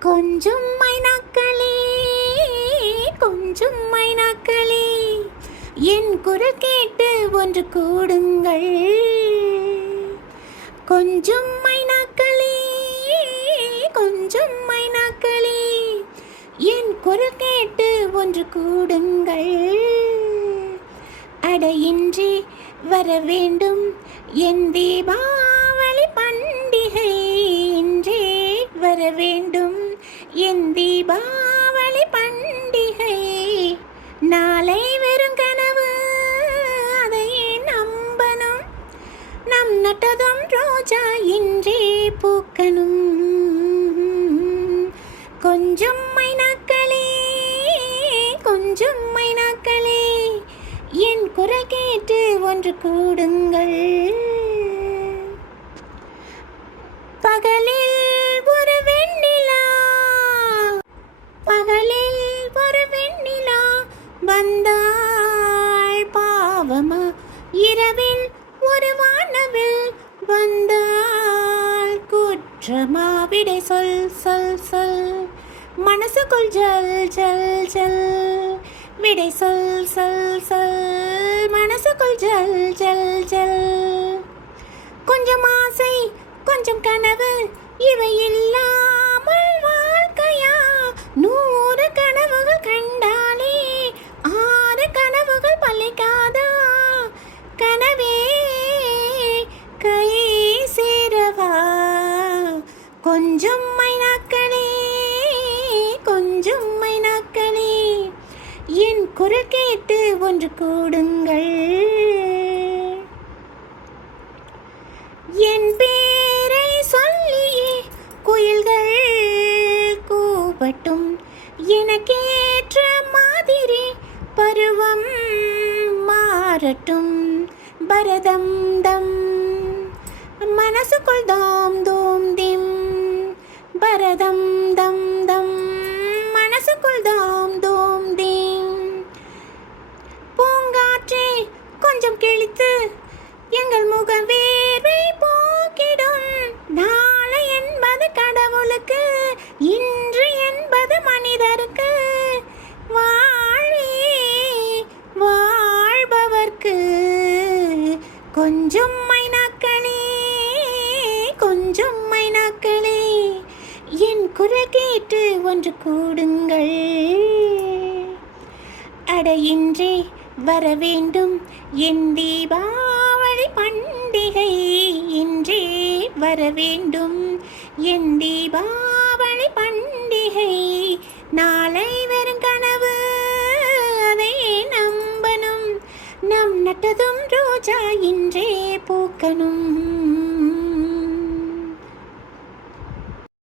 கொஞ்சம் மைனாக்களே கொஞ்சம் மைனாக்களே. என் குரல் கேட்டு ஒன்று கூடுங்கள். கொஞ்சம் மைனாக்களே கொஞ்சம் மைனாக்களே. என் குரல் கேட்டு ஒன்று கூடுங்கள். அடையின்றி வர வேண்டும். என் தீபாவளி பண்டிகை இன்றே வர வேண்டும். என் தீபாவளி பண்டிகை. நாளை வெறும் கனவு அதையே நம்பணும். நம் நட்டதும் ரோஜா இன்றே பூக்கணும். கொஞ்சம் மைனாக்களே கொஞ்சம் மைனாக்களே என் குரல் கேட்டு ஒன்று கூடுங்கள். பகலில் வந்தாய் பாவமா? இரவில் ஒரு வானவில் வந்தாள். குற்றமா? விடை சொல் சொல் சொல். மனசுக்குள் ஜல் ஜல் ஜல். விடை சொல் சொல் சொல். மனசுக்குள் ஜல் ஜல் ஜல். கொஞ்சம் ஆசை கொஞ்சம் கனவு இவை இல்லாமல் கொஞ்சம் மைனாக்களே கொஞ்சம் மைனாக்களே என் குரல் கேட்டு ஒன்று கூடுங்கள். என் பேரை சொல்லியே குயில்கள் கூப்பட்டும் எனக்கேற்ற மாதிரி பருவம் மாறட்டும். பரதம் தம் மனசுக்குள் தாம் தோம் திம் கொஞ்சம் மைனாக்களே கொஞ்சம் மைனாக்களே என் குரல் கேட்டு ஒன்று கூடுங்கள். அடையின்றே வர வேண்டும் என் தீபாவளி பண்டிகை. இன்றே வர வேண்டும் என் தீபாவளி பண்டிகை. நாளை வரும் கனவு அதை நம்பனும் நம் நட்டதும் ரோஜா இன்றே பூக்கணும்.